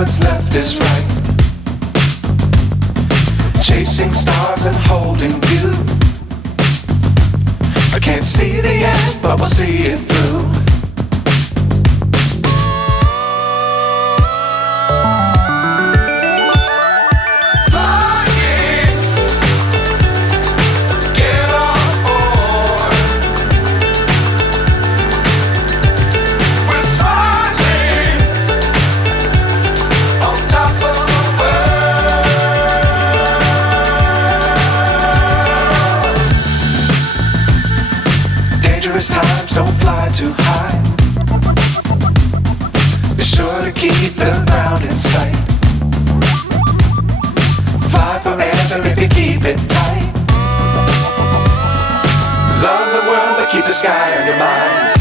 what's left is right. Chasing stars and holding you. I can't see the end, but we'll see it through. Times don't fly too high. Be sure to keep the ground in sight. Fly forever if you keep it tight. Love the world but keep the sky on your mind.